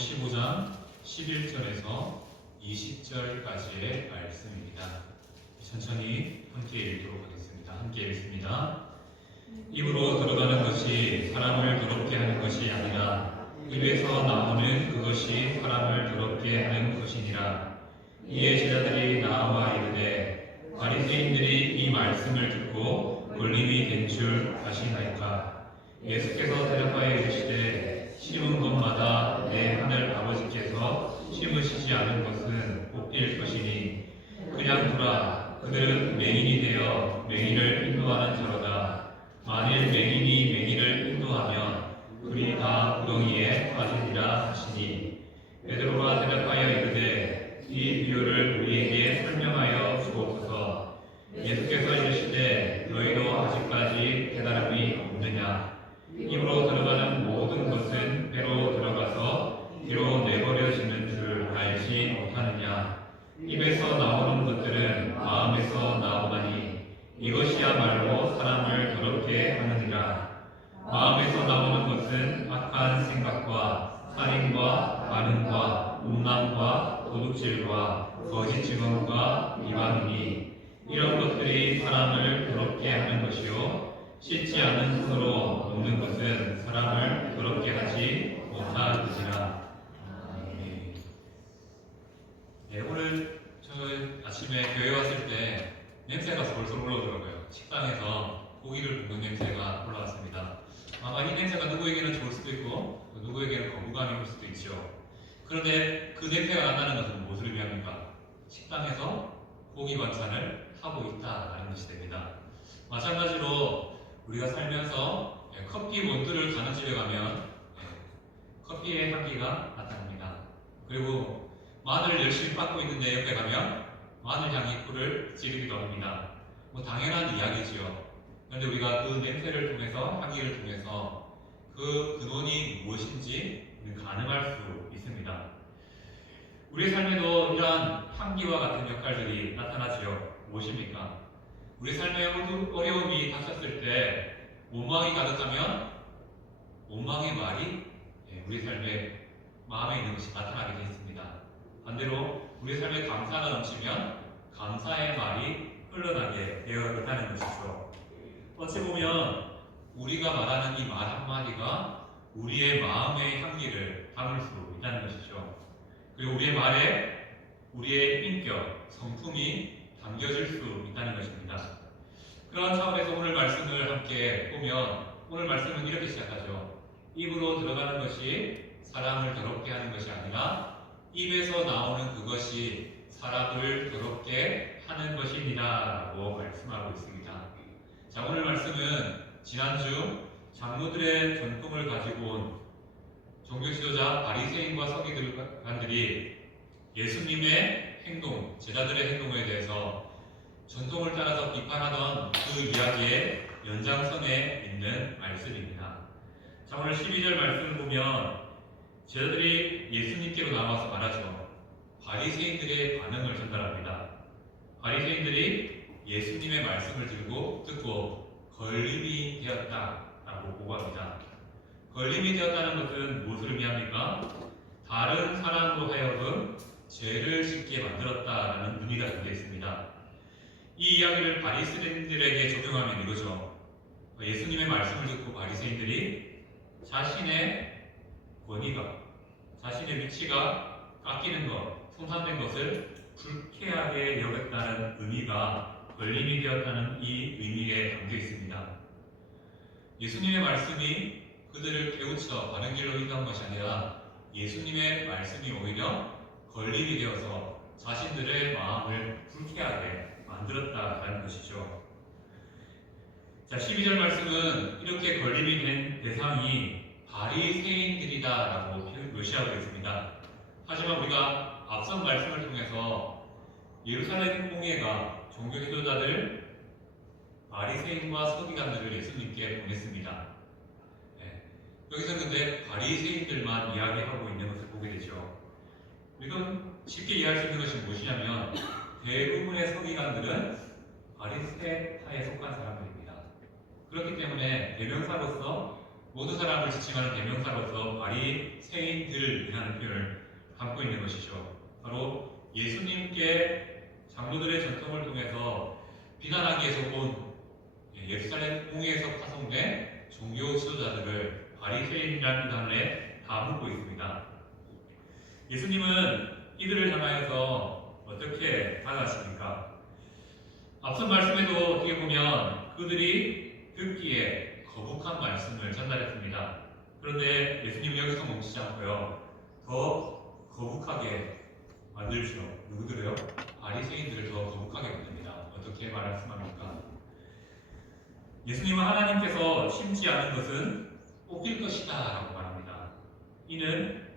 15장 11절에서 20절까지의 말씀입니다. 천천히 함께 읽도록 하겠습니다. 함께 읽습니다. 입으로 들어가는 것이 사람을 더럽게 하는 것이 아니라 입에서 나오는 그것이 사람을 더럽게 하는 것이니라. 이에 제자들이 나와 이르되 바리새인들이 이 말씀을 듣고 걸림이 된 줄 아시나이까. 예수께서 대답하여 이르시되 심은 것마다 내 하늘 아버지께서 심으시지 않은 것은 뽑힐 것이니 그냥 두라. 그들은 맹인이 되어 맹인을 인도하는 자로다. 만일 맹인이 맹인을 인도하면 둘이 다 구덩이에 빠지리라 하시니 베드로가 대답하여 이르되 이 비유를 우리에게 설명하여 주옵소서. 예수께서 이르시되 너희도 아직까지 깨달음이 없느냐. 입으로 들어가는 모든 것은 배로 들어가서 뒤로 내버려지는 줄 알지 못하느냐. 입에서 나오는 것들은 마음에서 나오나니 이것이야말로 사람을 더럽게 하느니라. 마음에서 나오는 것은 악한 생각과 살인과 간음과 음란과 도둑질과 거짓 증언과 비방이니 이런 것들이 사람을 더럽게 하는 것이요 씻지 않은 손으로 먹는 것은 사람을 더럽게 하지 못하느니라. 네, 오늘 저 아침에 교회 왔을 때 냄새가 솔솔 올라오더라고요. 식당에서 고기를 볶는 냄새가 올라왔습니다. 아마 이 냄새가 누구에게는 좋을 수도 있고 누구에게는 거부감이 올 수도 있죠. 그런데 그 냄새가 난다는 것은 무엇을 의미합니까? 식당에서 고기 반찬을 하고 있다라는 것이 됩니다. 마찬가지로 우리가 살면서 커피 원두를 가는 집에 가면 커피의 향기가 나타납니다. 그리고 마늘을 열심히 빻고 있는데 옆에 가면 마늘 향이 코를 찌르기도 합니다. 뭐 당연한 이야기지요. 그런데 우리가 그 냄새를 통해서 향기를 통해서 그 근원이 무엇인지 가늠할 수 있습니다. 우리의 삶에도 이러한 향기와 같은 역할들이 나타나지요. 무엇입니까? 우리 삶에 어려움이 닥쳤을 때 원망이 가득하면 원망의 말이 우리 삶에 마음에 있는 것이 나타나게 되어 있습니다. 반대로 우리 삶에 감사가 넘치면 감사의 말이 흘러나게 되어 있다는 것이죠. 어찌 보면 우리가 말하는 이 말 한마디가 우리의 마음의 향기를 담을 수 있다는 것이죠. 그리고 우리의 말에 우리의 인격, 성품이 담겨질 수 있다는 것입니다. 그런 차원에서 오늘 말씀을 함께 보면 오늘 말씀은 이렇게 시작하죠. 입으로 들어가는 것이 사람을 더럽게 하는 것이 아니라 입에서 나오는 그것이 사람을 더럽게 하는 것이니라 라고 말씀하고 있습니다. 자, 오늘 말씀은 지난주 장로들의 전통을 가지고 온 종교 지도자 바리새인과 서기관들이 예수님의 행동, 제자들의 행동에 대해서 전통을 따라서 비판하던 그 이야기의 연장선에 있는 말씀입니다. 자, 오늘 12절 말씀을 보면 제자들이 예수님께로 나와서 말하죠. 바리새인들의 반응을 전달합니다. 바리새인들이 예수님의 말씀을 듣고 걸림이 되었다라고 보고합니다. 걸림이 되었다는 것은 무엇을 의미합니까? 다른 사람으로 하여금 죄를 짓게 만들었다라는 의미가 담겨 있습니다. 이 이야기를 바리새인들에게 적용하면 이거죠. 예수님의 말씀을 듣고 바리새인들이 자신의 권위가, 자신의 위치가 깎이는 것, 손상된 것을 불쾌하게 여겼다는 의미가 걸림이 되었다는 이 의미에 담겨 있습니다. 예수님의 말씀이 그들을 깨우쳐 바른 길로 인도한 것이 아니라 예수님의 말씀이 오히려 걸림이 되어서 자신들의 마음을 불쾌하게 만들었다라는 것이죠. 자, 12절 말씀은 이렇게 걸림이 된 대상이 바리새인들이다라고 묘시하고 있습니다. 하지만 우리가 앞선 말씀을 통해서 예루살렘 공회가 종교 지도자들 바리새인과 서기관들을 예수님께 보냈습니다. 여기서 근데 바리새인들만 이야기하고 있는 것을 보게 되죠. 이건 쉽게 이해할 수 있는 것이 무엇이냐면 대부분의 서기관들은 바리새파에 속한 사람들입니다. 그렇기 때문에 대명사로서 모든 사람을 지칭하는 대명사로서 바리새인들이라는 표현을 담고 있는 것이죠. 바로 예수님께 장로들의 전통을 통해서 비난하기 위해서 온 예루살렘 공회에서 파송된 종교 지도자들을 바리새인이라는 단어에 다 묻고 있습니다. 예수님은 이들을 향하여서 어떻게 다가가십니까? 앞선 말씀에도 어떻게 보면 그들이 듣기에 거북한 말씀을 전달했습니다. 그런데 예수님은 여기서 멈추지 않고요. 더 거북하게 만들죠. 누구들을요? 바리새인들을 더 거북하게 만듭니다. 어떻게 말씀합니까? 예수님은 하나님께서 심지 않은 것은 뽑힐 것이다 라고 말합니다. 이는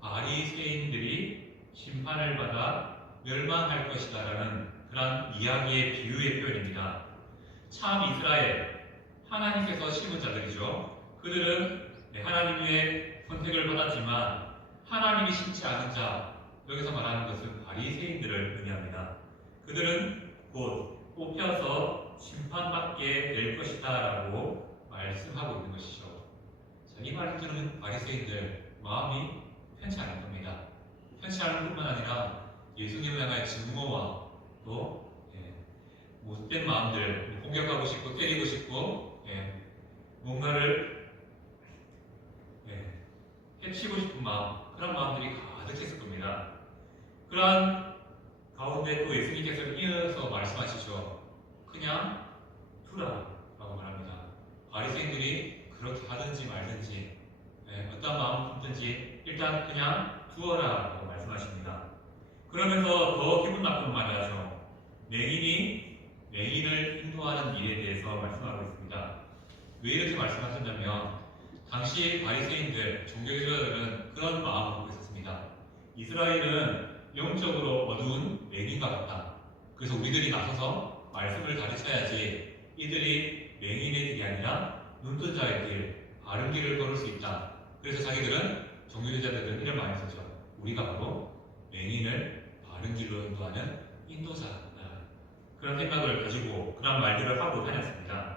바리새인들이 심판을 받아 멸망할 것이다 라는 그런 이야기의 비유의 표현입니다. 참 이스라엘, 하나님께서 심은 자들이죠. 그들은 하나님의 선택을 받았지만 하나님이 심지 않은 자, 여기서 말하는 것은 바리새인들을 의미합니다. 그들은 곧 뽑혀서 심판받게 될 것이다 라고 말씀하고 있는 것이죠. 자, 이 말을 들은 바리새인들 마음이 편치 않을 겁니다. 편치 않을 뿐만 아니라 예수님을 향하여 증오와 또 못된 마음들, 공격하고 싶고 때리고 싶고 뭔가를 해치고 싶은 마음, 그런 마음들이 가득했을 겁니다. 그러한 가운데 또 예수님께서 이어서 말씀하시죠. 그냥 두라 라고 말합니다. 바리새인들이 그렇게 하든지 말든지 어떤 마음을 품든지 일단 그냥 두어라 라고 말씀하십니다. 그러면서 더 기분 나쁜 말을 하죠. 맹인을 인도하는 일에 대해서 말씀하고 있습니다. 왜 이렇게 말씀하셨냐면 당시 바리새인들, 종교지도자들은 그런 마음을 갖고 있었습니다. 이스라엘은 영적으로 어두운 맹인과 같다. 그래서 우리들이 나서서 말씀을 가르쳐야지 이들이 맹인의 길이 아니라 눈뜬 자의 길, 바른 길을 걸을 수 있다. 그래서 자기들은 종교지도자들은 이런 마음이 있었죠. 우리가 바로 맹인을 바른 길로 인도하는 인도자다. 그런 생각을 가지고 그런 말들을 하고 다녔습니다.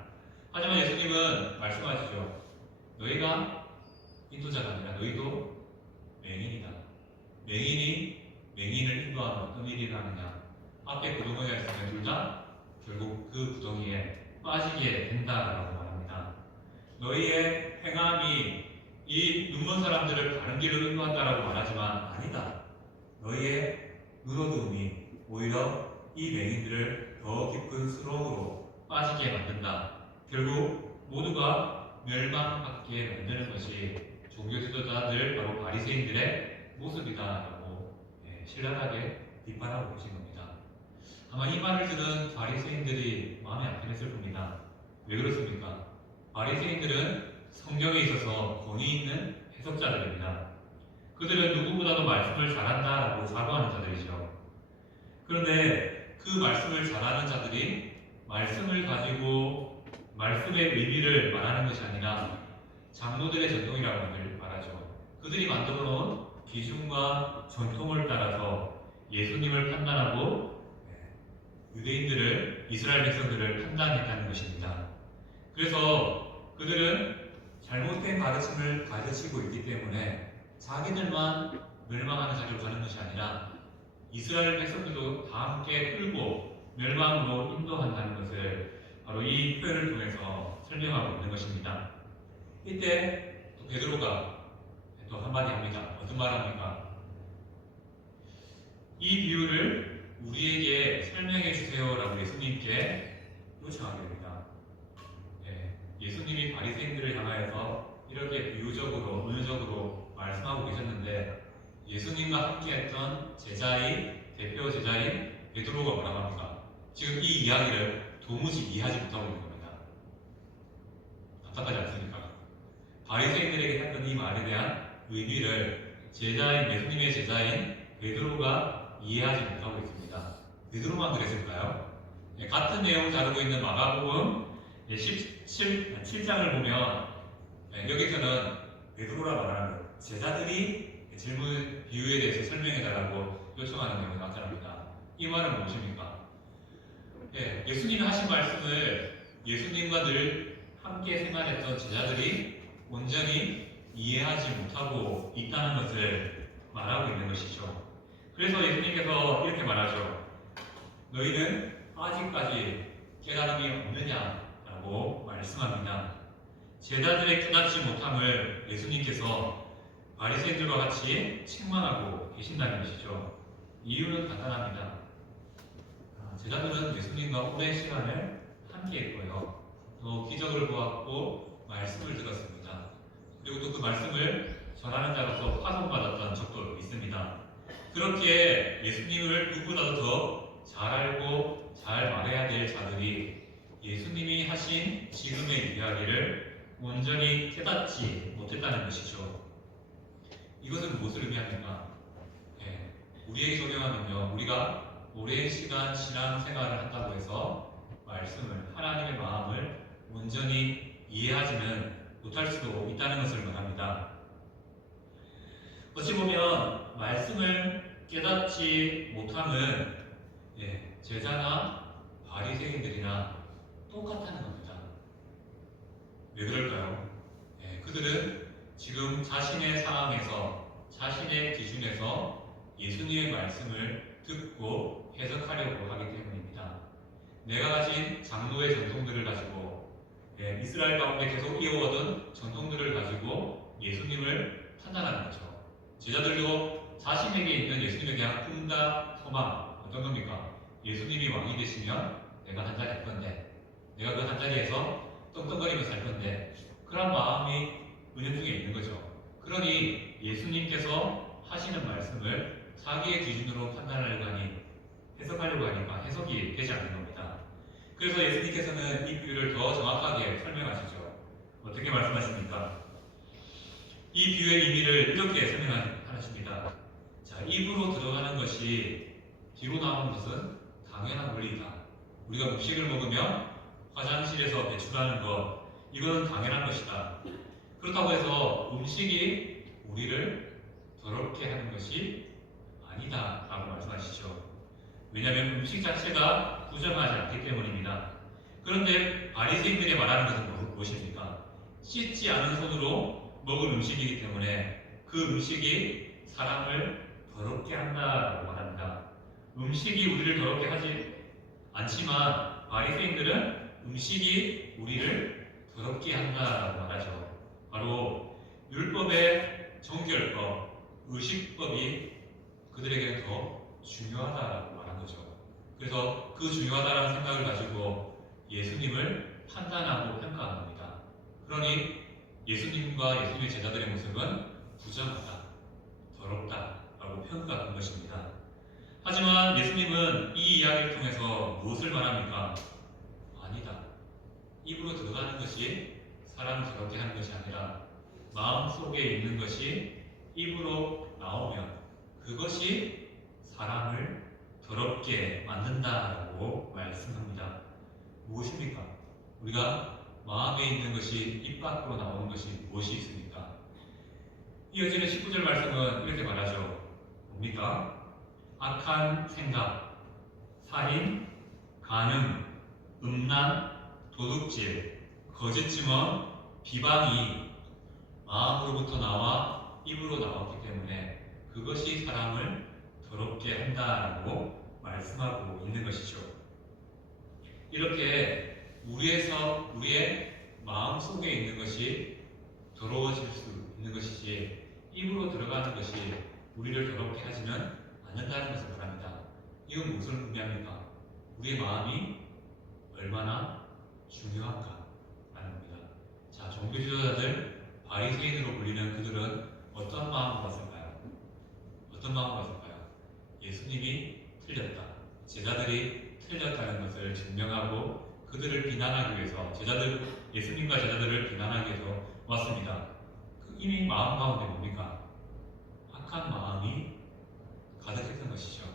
하지만 예수님은 말씀하시죠. 너희가 인도자가 아니라 너희도 맹인이다. 맹인이 맹인을 인도하는 어떤 일이 하느냐. 앞에 구덩이가 있으면 둘 다 결국 그 구덩이에 빠지게 된다라고 말합니다. 너희의 행함이 이 눈먼 사람들을 바른 길로 인도한다라고 말하지만 아니다. 너희의 눈어두움이 오히려 이 맹인들을 더 깊은 수렁으로 빠지게 만든다. 결국 모두가 멸망받게 만드는 것이 종교 지도자들 바로 바리새인들의 모습이다라고 신랄하게 비판하고 계신 겁니다. 아마 이 말을 들은 바리새인들이 마음이 아프겠을 겁니다. 왜 그렇습니까? 바리새인들은 성경에 있어서 권위 있는 해석자들입니다. 그들은 누구보다도 말씀을 잘한다라고 자부하는 자들이죠. 그런데 그 말씀을 잘하는 자들이 말씀을 가지고 말씀의 의미를 말하는 것이 아니라 장로들의 전통이라고 말하죠. 그들이 만들어 놓은 기준과 전통을 따라서 예수님을 판단하고 유대인들을, 이스라엘 백성들을 판단했다는 것입니다. 그래서 그들은 잘못된 가르침을 가르치고 있기 때문에 자기들만 멸망하는 자리로 가는 것이 아니라 이스라엘 백성들도 다 함께 끌고 멸망으로 인도한다는 것을 바로 이 표현을 통해서 설명하고 있는 것입니다. 이때 또 베드로가 또 한마디 합니다. 어떤 말 합니까? 이 비유를 우리에게 설명해 주세요라고 예수님께 요청하게 됩니다. 예수님이 바리새인들을 향하여서 이렇게 비유적으로, 은유적으로 말씀하고 계셨는데 예수님과 함께했던 대표 제자인 베드로가 뭐라고 합니까? 지금 이 이야기를 도무지 이해하지 못하고 있는 겁니다. 답답하지 않습니까? 바리새인들에게 했던 이 말에 대한 의미를 예수님의 제자인 베드로가 이해하지 못하고 있습니다. 베드로만 그랬을까요? 같은 내용을 다루고 있는 마가복음 7장을 보면 여기서는 베드로라 말하는 제자들이 질문 비유에 대해서 설명해달라고 요청하는 내용이 나타납니다. 이 말은 무엇입니까? 예수님이 하신 말씀을 예수님과 늘 함께 생활했던 제자들이 온전히 이해하지 못하고 있다는 것을 말하고 있는 것이죠. 그래서 예수님께서 이렇게 말하죠. 너희는 아직까지 깨달음이 없느냐라고 말씀합니다. 제자들의 깨닫지 못함을 예수님께서 바리새인들과 같이 책망하고 계신다는 것이죠. 이유는 간단합니다. 제자들은 예수님과 오랜 시간을 함께 했고요. 또 기적을 보았고 말씀을 들었습니다. 그리고 또 그 말씀을 전하는 자로서 파송받았던 적도 있습니다. 그렇게 예수님을 누구보다도 더 잘 알고 잘 말해야 될 자들이 예수님이 하신 지금의 이야기를 온전히 깨닫지 못했다는 것이죠. 이것은 무엇을 의미합니까? 우리에게 적용하면요, 우리가 오랜 시간 신앙생활을 한다고 해서 말씀을, 하나님의 마음을 온전히 이해하지는 못할 수도 있다는 것을 말합니다. 어찌 보면 말씀을 깨닫지 못함은 제자나 바리새인들이나 똑같다는 겁니다. 왜 그럴까요? 그들은 지금 자신의 상황에서, 자신의 기준에서 예수님의 말씀을 듣고 해석하려고 하기 때문입니다. 내가 가진 장로의 전통들을 가지고, 이스라엘 가운데 계속 이어오던 전통들을 가지고 예수님을 판단하는 거죠. 제자들도 자신에게 있는 예수님에 대한 꿈과 소망, 어떤 겁니까? 예수님이 왕이 되시면 내가 한 자리 할 건데, 내가 그 한 자리에서 떵떵거리며 살 건데, 그런 마음이 은연 중에 있는 거죠. 그러니 예수님께서 하시는 말씀을 자기의 기준으로 판단하려고 하니, 해석하려고 하니까 해석이 되지 않는 겁니다. 그래서 예수님께서는 이 비유를 더 정확하게 설명하시죠. 어떻게 말씀하십니까? 이 비유의 의미를 이렇게 설명하십니다. 자, 입으로 들어가는 것이 뒤로 나오는 것은 당연한 원리이다. 우리가 음식을 먹으면 화장실에서 배출하는 것, 이건 당연한 것이다. 그렇다고 해서 음식이 우리를 더럽게 하는 것이 아니다 라고 말씀하시죠. 왜냐하면 음식 자체가 부정하지 않기 때문입니다. 그런데 바리새인들이 말하는 것은 무엇입니까? 씻지 않은 손으로 먹은 음식이기 때문에 그 음식이 사람을 더럽게 한다라고 말합니다. 음식이 우리를 더럽게 하지 않지만 바리새인들은 음식이 우리를 더럽게 한다라고 말하죠. 바로 율법의 정결법, 의식법이 그들에게는 더 중요하다라고 말한 거죠. 그래서 그 중요하다라는 생각을 가지고 예수님을 판단하고 평가한 겁니다. 그러니 예수님과 예수님의 제자들의 모습은 부정하다, 더럽다라고 평가한 것입니다. 하지만 예수님은 이 이야기를 통해서 무엇을 말합니까? 아니다. 입으로 들어가는 것이 사람을 더럽게 하는 것이 아니라 마음속에 있는 것이 입으로 나오면 그것이 사람을 더럽게 만든다라고 말씀합니다. 무엇입니까? 우리가 마음에 있는 것이 입 밖으로 나오는 것이 무엇이 있습니까? 이어지는 19절 말씀은 이렇게 말하죠. 뭡니까? 악한 생각, 살인, 간음, 음란, 도둑질, 거짓 증언, 비방이 마음으로부터 나와 입으로 나왔기 때문에 그것이 사람을 더럽게 한다라고 말씀하고 있는 것이죠. 이렇게 우리의 마음 속에 있는 것이 더러워질 수 있는 것이지 입으로 들어가는 것이 우리를 더럽게 하지는 않는다는 것을 말합니다. 이건 무엇을 의미합니까? 우리의 마음이 얼마나 중요한가 라는 겁니다. 자, 종교 지도자들, 바리새인으로 불리는 그들은 어떤 마음으로 봤을까요? 어떤 마음으로 봤을까요? 예수님이 틀렸다, 제자들이 틀렸다는 것을 증명하고 그들을 비난하기 위해서 예수님과 제자들을 비난하기 위해서 왔습니다. 이미 마음 가운데 뭡니까? 악한 마음이 가득했던 것이죠.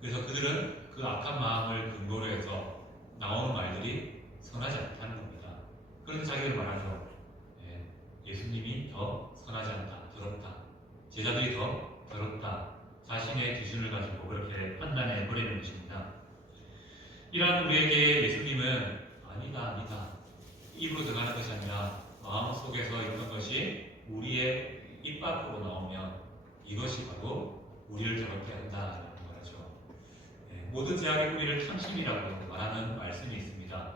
그래서 그들은 그 악한 마음을 근거로 해서 나오는 말들이 선하지 않다는 겁니다. 그런데 자기들 말하죠. 예수님이 더 선하지 않다, 더럽다. 제자들이 더 더럽다. 자신의 기준을 가지고 그렇게 판단해 버리는 것입니다. 이러한 우리에게 예수님은 아니다. 입으로 들어가는 것이 아니라 마음 속에서 있던 것이 우리의 입 밖으로 나오면 이것이 바로 우리를 더럽게 한다는 말이죠. 모든 제약의 뿌리를 탐심이라고 말하는 말씀이 있습니다.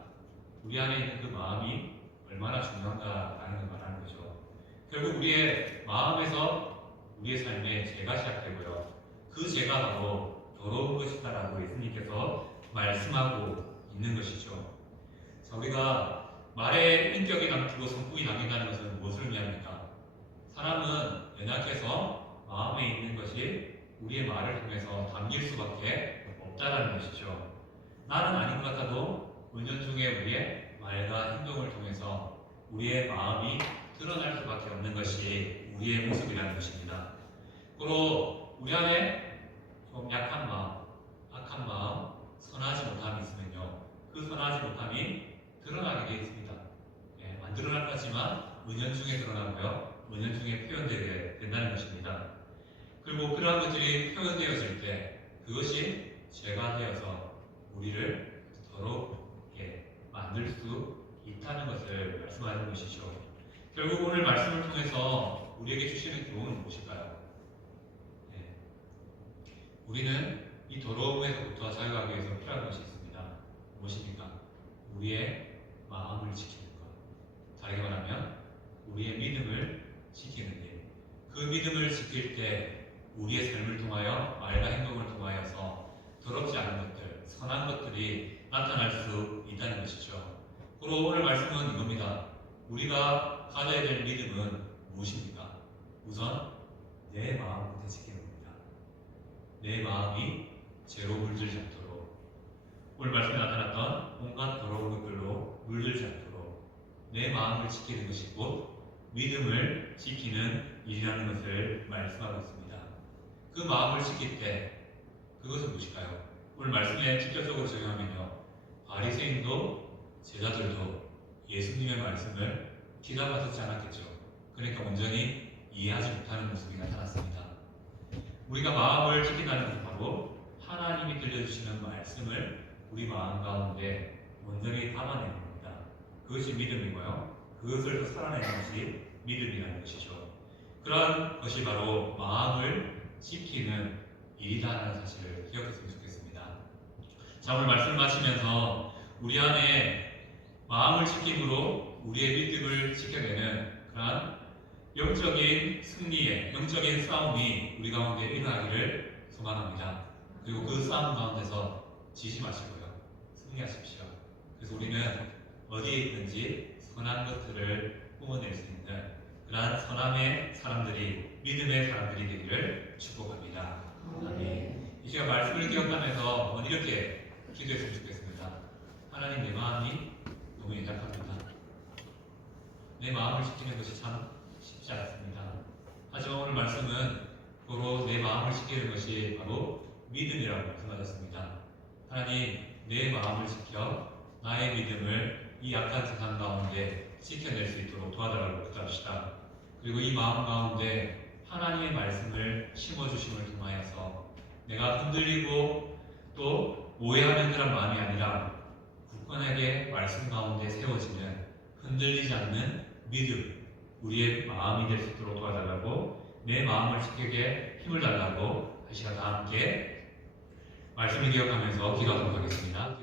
우리 안에 있는 그 마음이 얼마나 중요한가라는 걸 말하는 거죠. 결국 우리의 마음에서 우리의 삶의 죄가 시작되고요. 그 죄가 바로 더러운 것이다라고 예수님께서 말씀하고 있는 것이죠. 자, 우리가 말에 인격이 남고 성품이 담긴다는 것은 무엇을 의미합니까? 사람은 연약해서 마음에 있는 것이 우리의 말을 통해서 담길 수밖에 없다는 것이죠. 나는 아닌 것 같아도 은연중에 우리의 말과 행동을 통해서 우리의 마음이 드러날 수밖에 없는 것이 우리의 모습이라는 것입니다. 그리고 우리 안에 좀 약한 마음, 악한 마음, 선하지 못함이 있으면요, 그 선하지 못함이 드러나게 되어 있습니다. 안 드러날 것 같지만 은연중에 드러나고요, 은연중에 표현되게 된다는 것입니다. 그리고 그러한 것들이 표현되어질 때 그것이 죄가 되어서 우리를 더럽게 만들 수 있다는 것을 말씀하는 것이죠. 결국 오늘 말씀을 통해서 우리에게 주시는 교훈은 무엇일까요? 우리는 이 더러움에서부터 자유하기 위해서 필요한 것이 있습니다. 무엇입니까? 우리의 마음을 지키는 것. 다르게 말하면 우리의 믿음을 지키는 일. 그 믿음을 지킬 때 우리의 삶을 통하여 말과 행동을 통하여서 더럽지 않은 것들, 선한 것들이 나타날 수 있다는 것이죠. 그리고 오늘 말씀은 이겁니다. 우리가 가져야 될 믿음은 무엇입니까? 우선 내 마음부터 지키는 겁니다. 내 마음이 죄로 물들지 않도록, 오늘 말씀에 나타났던 온갖 더러운 것들로 물들지 않도록 내 마음을 지키는 것이 곧 믿음을 지키는 일이라는 것을 말씀하고 있습니다. 그 마음을 지킬 때 그것은 무엇일까요? 오늘 말씀에 직접적으로 적용하면요, 바리새인도 제자들도 예수님의 말씀을 귀담아 듣지 않았겠죠. 그러니까 온전히 이해하지 못하는 모습이 나타났습니다. 우리가 마음을 지킨다는 것은 바로 하나님이 들려주시는 말씀을 우리 마음 가운데 온전히 담아내는 겁니다. 그것이 믿음이고요, 그것을 또 살아내는 것이 믿음이라는 것이죠. 그러한 것이 바로 마음을 지키는 일이라는 사실을 기억했으면 좋겠습니다. 자, 오늘 말씀 마치면서 우리 안에 마음을 지킴으로 우리의 믿음을 지켜내는 그러한 영적인 승리의, 영적인 싸움이 우리 가운데 일어나기를 소망합니다. 그리고 그 싸움 가운데서 지지 마시고요, 승리하십시오. 그래서 우리는 어디에 있든지 선한 것들을 뿜어낼 수 있는 그러한 선함의 사람들이, 믿음의 사람들이 되기를 축복합니다. 아멘. 이 시간 말씀을 기억하면서 오늘 이렇게 기도했으면 좋겠습니다. 하나님, 내 마음이 너무 연약합니다. 내 마음을 지키는 것이 참 쉽지 않습니다. 하지만 오늘 말씀은 바로 내 마음을 지키는 것이 바로 믿음이라고 말씀하셨습니다. 하나님, 내 마음을 지켜 나의 믿음을 이 약한 세상 가운데 지켜낼 수 있도록 도와달라고 기도합시다. 그리고 이 마음 가운데 하나님의 말씀을 심어주심을 통하여서 내가 흔들리고 또 오해하는 그런 마음이 아니라 굳건하게 말씀 가운데 세워지는 흔들리지 않는 믿음, 우리의 마음이 될 수 있도록 도와달라고, 내 마음을 지키게 힘을 달라고 이 시간 다 함께 말씀을 기억하면서 기도하도록 하겠습니다.